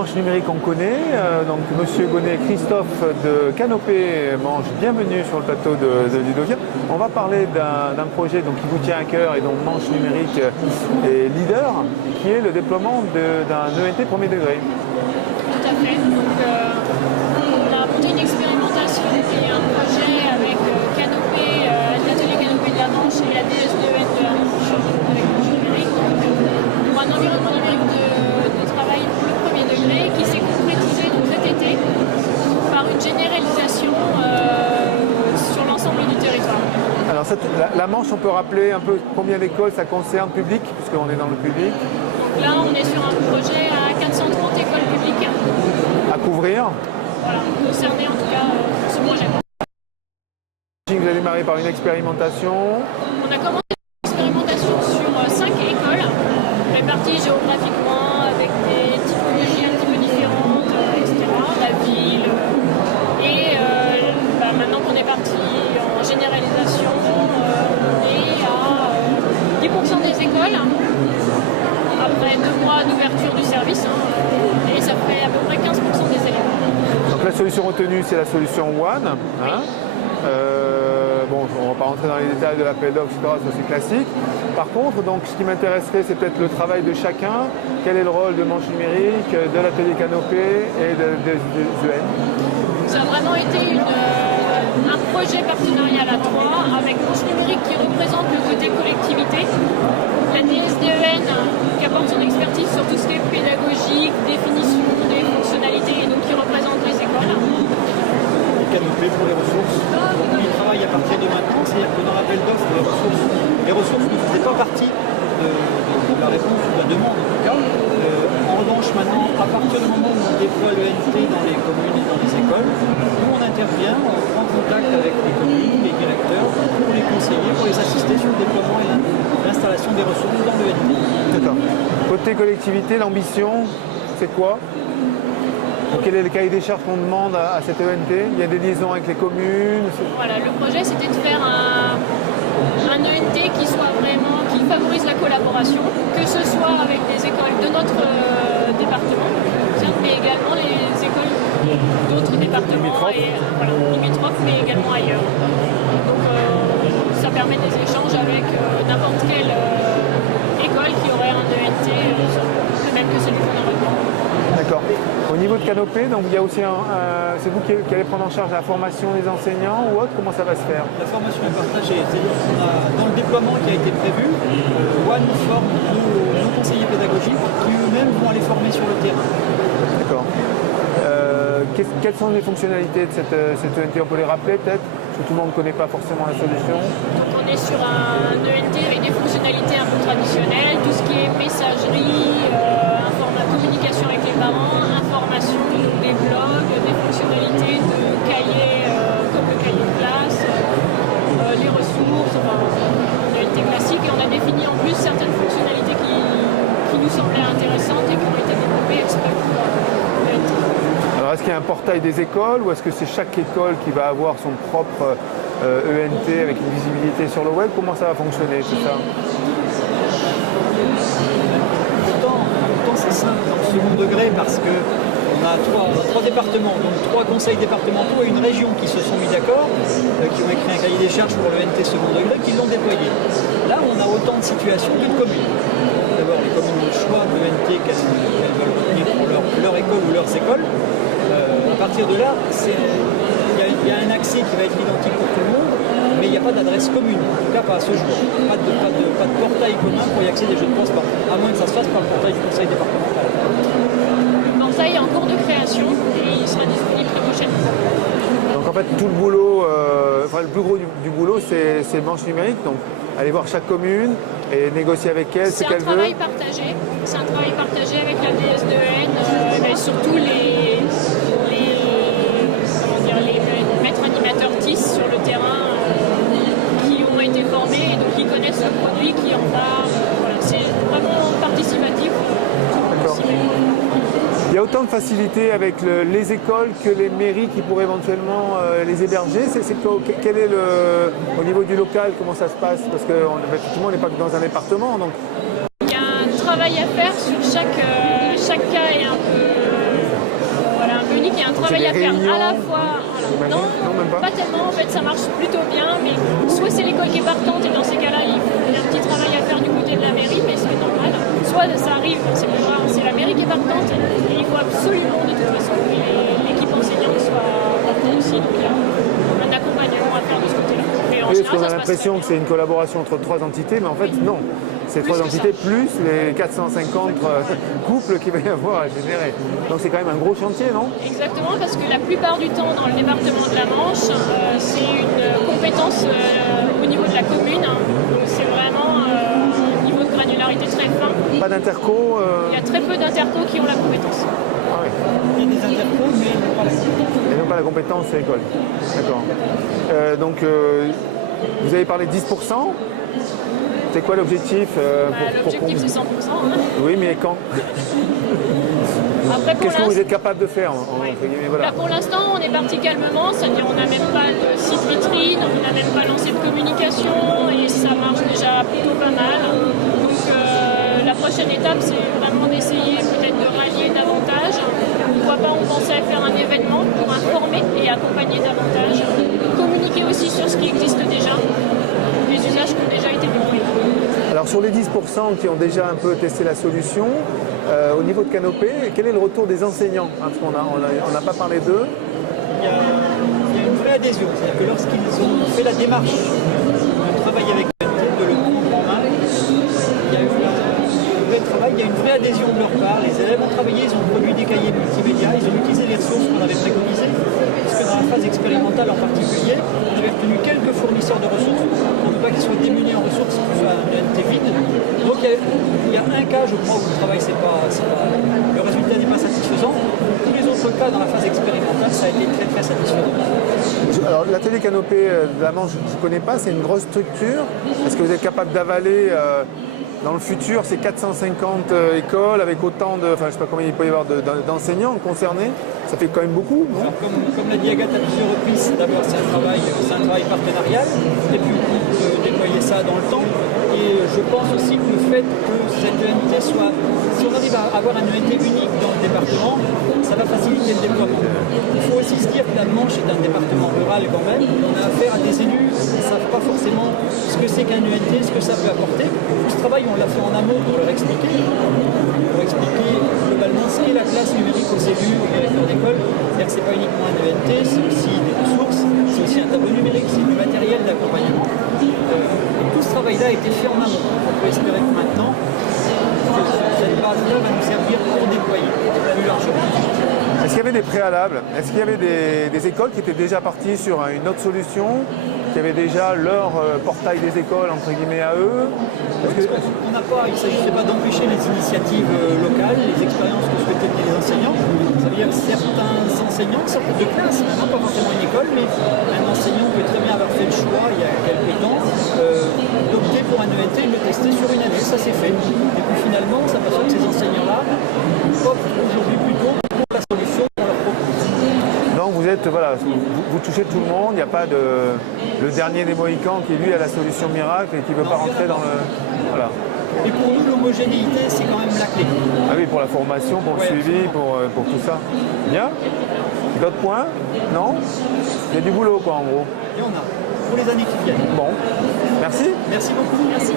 Manche numérique on connaît, donc Monsieur Gonnet et Christophe de Canopée Manche, bienvenue sur le plateau de Ludovia. On va parler d'un projet donc, qui vous tient à cœur et dont Manche numérique est leader, qui est le déploiement d'un ENT premier degré. Tout à fait. Donc, on a monté une expérimentation et un projet avec Canopée, l'atelier Canopée de la Manche et la DS2N de la Manche avec Manche numérique. Pour un environnement numérique de travail pour le premier degré qui s'est concrétisé donc, cet été par une généralisation sur l'ensemble du territoire. Alors la Manche, on peut rappeler un peu combien d'écoles ça concerne public, puisqu'on est dans le public. Donc là, on est sur un projet à 430 écoles publiques. À couvrir. Voilà, concerné en tout cas ce projet. Vous avez démarré par une expérimentation. On a commencé l'expérimentation sur 5 écoles, réparties géographiquement avec des typologies un petit peu différentes, etc. La ville. Et maintenant qu'on est parti en généralisation, on est à 10% des écoles, après 2 mois d'ouverture du service, et ça fait à peu près 15% des élèves. Donc la solution retenue, c'est la solution One. Hein. Bon, on ne va pas rentrer dans les détails de l'appel d'offres, etc., ça c'est classique. Par contre, donc, ce qui m'intéresserait, c'est peut-être le travail de chacun. Quel est le rôle de Manche numérique, de l'atelier Canopée et des EN? Ça a vraiment été un projet partenarial à 3 avec Manche numérique qui représente le côté collectivité. La DS2N qui apporte son expertise sur tout ce qui est pédagogique, définition des fonctionnalités et donc qui représente les écoles. Canopée pour les ressources. Donc, il travaille à partir de maintenant, c'est-à-dire que dans l'appel d'offres, les ressources ne faisaient pas partie de la réponse ou de la demande en tout cas. En revanche, maintenant, à partir du moment où on déploie l'ENT dans les communes et dans les écoles, nous on intervient, on prend contact avec les communes, les directeurs, pour les conseiller, pour les assister sur le déploiement et l'installation des ressources dans l'ENT. D'accord. Côté collectivité, l'ambition, c'est quoi? Quel est le cahier des charges qu'on demande à cette ENT? Il y a des liaisons avec les communes? Voilà, le projet c'était de faire un ENT qui favorise la collaboration, que ce soit avec des écoles de notre département, mais également les écoles d'autres départements limitrophes, mais également ailleurs. Donc ça permet des échanges avec n'importe quelle école qui aurait un ENT le même que celui qu'on aurait. D'accord. Au niveau de Canopée, donc il y a aussi c'est vous qui allez prendre en charge la formation des enseignants ou autre? Comment ça va se faire? La formation est partagée, c'est-à-dire qu'on a dans le déploiement qui a été prévu, One forme nos conseillers pédagogiques qui eux-mêmes vont aller former sur le terrain. D'accord. Quelles sont les fonctionnalités de cette ENT? On peut les rappeler peut-être? Parce que tout le monde ne connaît pas forcément la solution. Donc on est sur un ENT avec des fonctionnalités un peu traditionnelles, tout ce qui est messagerie, communication avec les parents, information, des blogs, des fonctionnalités de cahiers comme le cahier de classe, les ressources, l'ENT classique. Et on a défini en plus certaines fonctionnalités qui nous semblaient intéressantes et qui ont été développées exprès pour l'ENT. Alors est-ce qu'il y a un portail des écoles ou est-ce que c'est chaque école qui va avoir son propre ENT avec une visibilité sur le web? Comment ça va fonctionner tout ça? Pourtant c'est simple dans le second degré parce que on a trois départements, donc 3 conseils départementaux et une région qui se sont mis d'accord, qui ont écrit un cahier des charges pour le NT second degré, qui l'ont déployé. Là, on a autant de situations d'une commune. D'abord, les communes ont le choix de l'ENT qu'elles veulent obtenir pour leur école ou leurs écoles. À partir de là, il y a un accès qui va être identique pour tout le monde, mais il n'y a pas d'adresse commune, en tout cas pas à ce jour. Pas de portail commun pour y accéder, je ne pense pas, à moins que ça se fasse par le portail du conseil départemental. Le portail est en cours de création et il sera disponible très prochainement. Donc en fait tout le boulot, le plus gros du boulot c'est Manche numérique, donc aller voir chaque commune et négocier avec elle ce qu'elle veut. C'est un travail partagé avec la DS2N, mais surtout les maîtres animateurs TIS sur le terrain qui ont été formés et donc qui connaissent le produit, qui en parlent. Voilà, c'est vraiment participatif. Il y a autant de facilité avec les écoles que les mairies qui pourraient éventuellement les héberger. Quel est au niveau du local, comment ça se passe? Parce qu'effectivement, on n'est pas que dans un département. Donc. Il y a un travail à faire sur chaque cas est un peu communique, il y a un travail des à faire réunions, à la fois. j'imagine. Non, même pas. Tellement, en fait, ça marche plutôt bien, mais soit c'est l'école qui est partante, et dans ces cas-là, il y a un petit travail à faire du côté de la mairie, mais c'est normal. Soit ça arrive, c'est plus rare, c'est la mairie qui est partante, et il faut absolument, de toute façon, que l'équipe enseignante soit partante aussi. Donc il y a un accompagnement à faire de ce côté-là. Mais en Oui, parce général, qu'on a ça se passe l'impression très que c'est une collaboration entre 3 entités, mais en fait, non. C'est 3 que entités ça. plus les 450 couples qu'il va y avoir à générer. Donc c'est quand même un gros chantier, non? Exactement, parce que la plupart du temps dans le département de la Manche, c'est une compétence au niveau de la commune. Donc c'est vraiment un niveau de granularité très fin. Pas d'interco. Il y a très peu d'intercos qui ont la compétence. Ah oui. Il y a des intercos, mais elles n'ont pas la compétence. Et non pas la compétence, c'est l'école. D'accord. Donc vous avez parlé de 10%. C'est quoi l'objectif L'objectif c'est 100%. Hein. Oui, mais quand? Après, pour Qu'est-ce que vous l'instant- êtes capable de faire Oui. entre guillemets, voilà. Là, pour l'instant, on est parti calmement, c'est-à-dire on n'a même pas de site vitrine, on n'a même pas lancé de communication et ça marche déjà plutôt pas mal. Donc la prochaine étape, c'est vraiment d'essayer peut-être de rallier davantage. Pourquoi pas, on pensait à faire un événement pour informer et accompagner davantage, communiquer aussi sur ce qui existe déjà, les usages qui ont déjà été déployés. Alors sur les 10% qui ont déjà un peu testé la solution, au niveau de Canopée, quel est le retour des enseignants? Parce qu'on n'a pas parlé d'eux. Il y a une vraie adhésion. C'est-à-dire que lorsqu'ils ont fait la démarche de travailler avec l'ENT, de le prendre en main, il y a eu un vrai travail, il y a une vraie adhésion de leur part. Les élèves ont travaillé, ils ont produit des cahiers multimédia, ils ont utilisé les ressources qu'on avait préconisées. Puisque dans la phase expérimentale en particulier, j'avais retenu quelques fournisseurs de ressources. On ne veut pas qu'ils soient démunis en ressources, que ce soit un ENT vide. Donc il y a un cas, je crois, où le travail, le résultat n'est pas satisfaisant. Tous les autres cas dans la phase expérimentale, ça a été très très satisfaisant. Alors l'atelier Canopée de la Manche, je ne connais pas, c'est une grosse structure. Est-ce que vous êtes capable d'avaler dans le futur ces 450 écoles avec autant de, enfin je ne sais pas combien il peut y avoir d'enseignants concernés? Ça fait quand même beaucoup, non? Alors, comme l'a dit Agathe à plusieurs reprises, d'abord c'est un travail partenarial, et puis on peut déployer ça dans le temps. Et je pense aussi que le fait que cette ENT soit, si on arrive à avoir un ENT unique dans le département, ça va faciliter le déploiement. Il faut aussi se dire que la Manche est un département rural quand même. On a affaire à des élus qui ne savent pas forcément ce que c'est qu'un ENT, ce que ça peut apporter. Ce travail, on l'a fait en amont pour leur expliquer globalement ce qu'est la classe numérique aux élus, aux directeurs d'école. C'est-à-dire que ce n'est pas uniquement un ENT, c'est aussi des ressources, c'est aussi un tableau numérique, c'est du matériel d'accompagnement. Tout ce travail-là a été fait en amont. On peut espérer que maintenant, cette base-là va nous servir pour déployer plus largement. Est-ce qu'il y avait des préalables? Est-ce qu'il y avait des écoles qui étaient déjà parties sur une autre solution, qui avaient déjà leur portail des écoles, entre guillemets, à eux? On n'a pas, il ne s'agissait pas d'empêcher les initiatives locales, les expériences que souhaitaient les enseignants. Ça veut dire que certains enseignants sortent de classe, maintenant pas forcément une école, mais un enseignant peut très bien avoir fait le choix il y a quelques temps d'opter pour un ENT et de le tester sur une année. Ça s'est fait. Et puis finalement, on s'aperçoit que ces enseignants-là optent aujourd'hui plutôt pour la solution qu'on leur propose. Donc vous êtes, voilà, vous touchez tout le monde, il n'y a pas le dernier des Mohicans qui lui a la solution miracle et qui ne veut pas rentrer dans le... Voilà. Et pour nous, l'homogénéité, c'est quand même la clé. Ah oui, pour la formation, pour le suivi, pour tout ça. Bien. D'autres points? Non? Il y a du boulot, quoi, en gros. Et on a pour les années qui viennent. Bon. Merci. Merci beaucoup. Merci.